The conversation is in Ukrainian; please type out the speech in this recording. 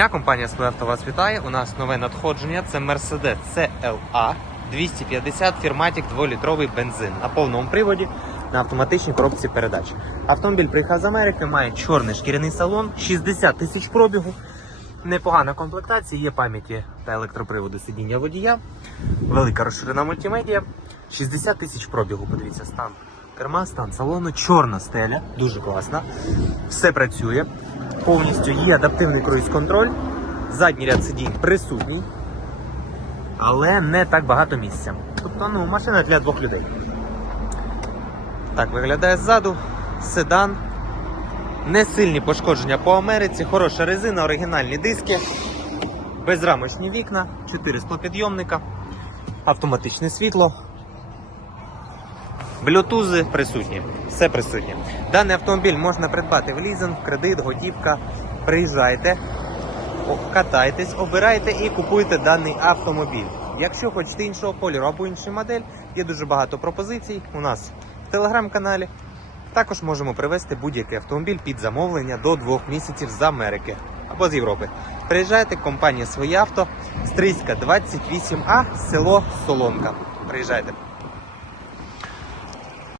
Я компанія «Своє вас вітає. У нас нове надходження. Це Mercedes CLA 250 Firmatic 2-літровий бензин на повному приводі на автоматичній коробці передач. Автомобіль приїхав з Америки, має чорний шкіряний салон, 60 тисяч пробігу. Непогана комплектація, є пам'яті та електроприводу сидіння водія, велика розширена мультимедіа, 60 тисяч пробігу. Подивіться, стан керма, стан салону, чорна стеля, дуже класна. Все працює. Повністю є адаптивний круїз-контроль. Задній ряд сидінь присутній, але не так багато місця. Тобто, ну, машина для двох людей. Так виглядає ззаду. Седан. Не сильні пошкодження по Америці, хороша резина, оригінальні диски, безрамочні вікна, 4 склопідйомника, автоматичне світло, блютузи присутні. Все присутнє. Даний автомобіль можна придбати в лізинг, кредит, готівка. Приїжджайте, катайтесь, обирайте і купуйте даний автомобіль. Якщо хочете іншого кольору або іншу модель, є дуже багато пропозицій у нас в телеграм-каналі. Також можемо привезти будь-який автомобіль під замовлення до двох місяців з Америки або з Європи. Приїжджайте, компанія Своє авто, Стрийська 28А, село Солонка. Приїжджайте.